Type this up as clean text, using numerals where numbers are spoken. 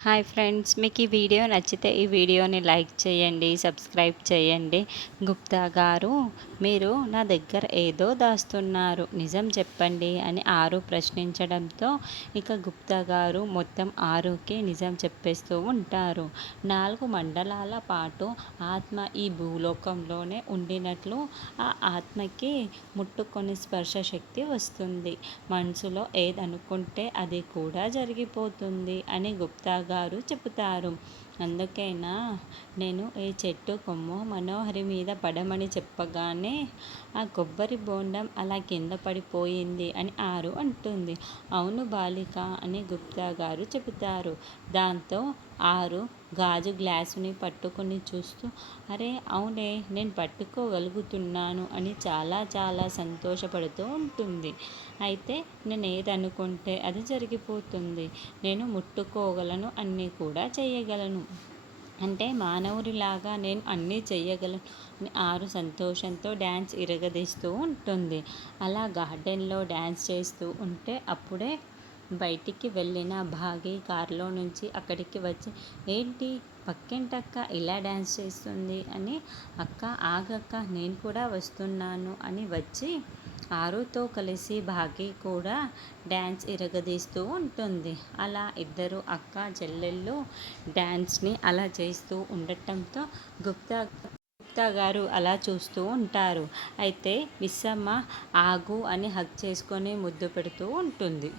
Hi friends, మీకు ఈ video నచ్చితే ఈ వీడియోని లైక్ చేయండి, సబ్స్క్రైబ్ చేయండి. గుప్తా గారు, మీరు నా దగ్గర ఏదో దాస్తున్నారు, నిజం చెప్పండి అని ఆరు ప్రశ్నించడంతో ఇక గుప్తా గారు మొత్తం ఆరుకి నిజం చెప్పేస్తూ ఉంటారు. 4 మండలాల పాటు ఆత్మ ఈ భూలోకంలోనే ఉండినట్లు ఆ ఆత్మకి ముట్టుకొని స్పర్శ శక్తి వస్తుంది. మనసులో ఏదనుకుంటే అది కూడా జరిగిపోతుంది అని గుప్తా గారు చెబుతారు. అందుకేనా నేను ఈ చెట్టు కొమ్ము మనోహరి మీద పడమని చెప్పగానే ఆ కొబ్బరి బోండం అలా కింద పడిపోయింది అని ఆరు అంటుంది. అవును బాలిక అని గుప్తా గారు చెబుతారు. దాంతో ఆరు గాజు గ్లాసుని పట్టుకొని చూస్తూ, అరే అవునే, నేను పట్టుకోగలుగుతున్నాను అని చాలా చాలా సంతోషపడుతూ ఉంటుంది. అయితే నేను ఏదనుకుంటే అది జరిగిపోతుంది. నేను ముట్టుకోగలను, అన్నీ కూడా చేయగలను. అంటే మానవుడిలాగా నేను అన్నీ చెయ్యగలను అని ఆరు సంతోషంతో డ్యాన్స్ ఇరగదీస్తూ ఉంటుంది. అలా గార్డెన్లో డ్యాన్స్ చేస్తూ ఉంటే అప్పుడే బయటికి వెళ్ళిన భాగి కారులో నుంచి అక్కడికి వచ్చి, ఏంటి పక్కింటక్క ఇలా డ్యాన్స్ చేస్తుంది అని, అక్క ఆగక్క నేను కూడా వస్తున్నాను అని వచ్చి ఆరుతో కలిసి భాగి కూడా డ్యాన్స్ ఇరగదీస్తూ ఉంటుంది. అలా ఇద్దరు అక్క చెల్లెళ్ళు డ్యాన్స్ని అలా చేస్తూ ఉండటంతో గుప్తా గారు అలా చూస్తూ ఉంటారు. అయితే మిస్సమ్మ ఆగు అని హగ్ చేసుకొని ముద్దు పెడుతూ ఉంటుంది.